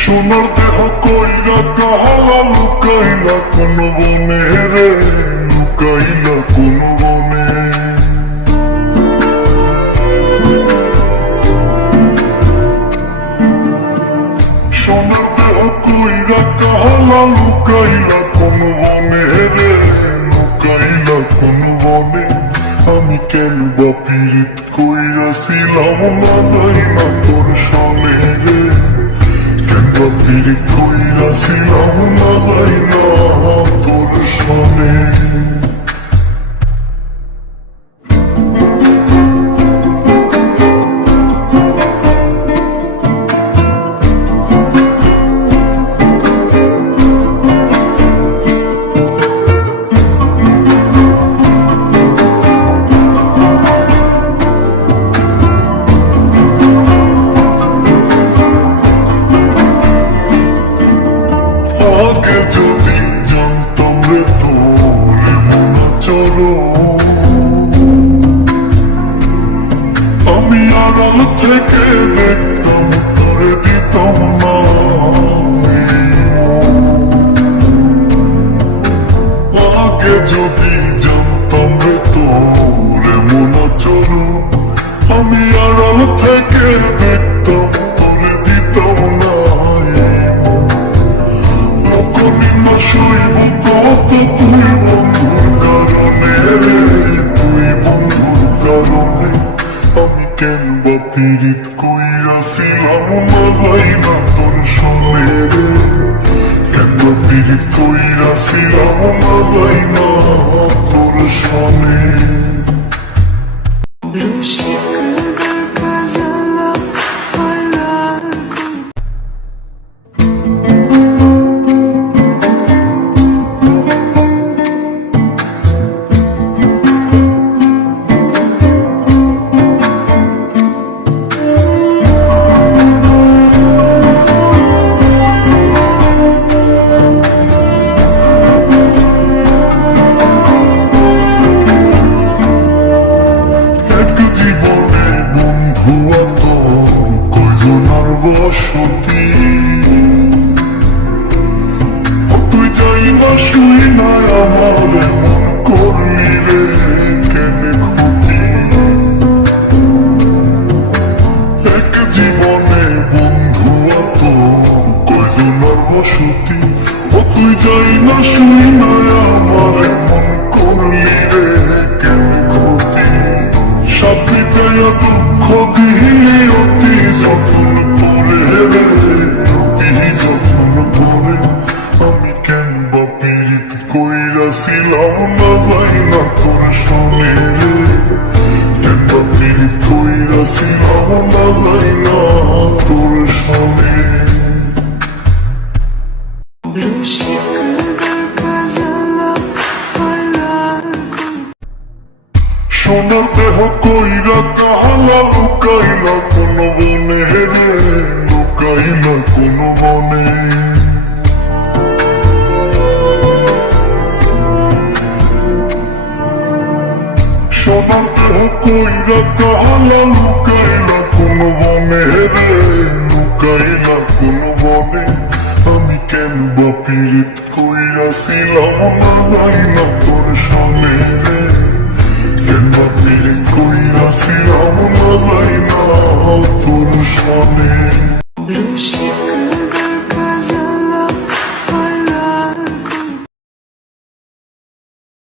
সোনার দেহ কইরা কাহালা লুকাইলা কোন বনে রে, লুকাইলা কোন বনে। সোনার দেহ কইরা কাহালা লুকাইলা কোন বনে রে, লুকাইলা কোন বনে। আমি কেন বা পীড়িত কইরাছিলাম না যাই না তোর সনে রে, পীড়িত কইরাছিলাম না যাই না তোর সনে। আগে যদি জানতাম রে তোর এমন আচরণ, আমি আড়াল থেকে দেখতাম তোরে দিতাম না। আগে যদি জানতাম রে তোর এমন আচরণ, আমি আড়াল থেকে দেখতাম তোরে দিতাম না। শৈব কত তুই বন্ধুর কারণে রে, তুই বন্ধুর কারণে। আমি কেন বা পীড়িত কইরাছিলাম না যাই না তোর সনে রে, কেন বা পীড়িত কইরাছিলাম না যাই না তোর সনে। বসতি তুই যাই না শুই না আমার মন করলি রে কেন ক্ষতি। এক জীবনে বন্ধু এত কয়জনার বসতি, তুই যাই না শুই না আমার মন করলি রে কেন ক্ষতি। সাথে গায়া দুঃখ দিলি অতি যতন করে রে, অতি যতন করে। আমি কেন বা পীড়িত কইরাছিলাম না যাই না তোর সনে রে, কেন বা পীড়িত কইরাছিলাম না যাই না তোর সনে। সোনার দেহ কইরা কাহালা লুকাইলা কোন বনে রে, লুকাইলা কোন বনে। সোনার দেহ কইরা কাহালা লুকাইলা কোন বনে রে, লুকাইলা কোন বনে। আমি কেন বা পীড়িত কইরাছিলাম না যাই না তোর সনে রে, কেন বা পীড়িত কইরাছিলাম না যাই না তোর সনে।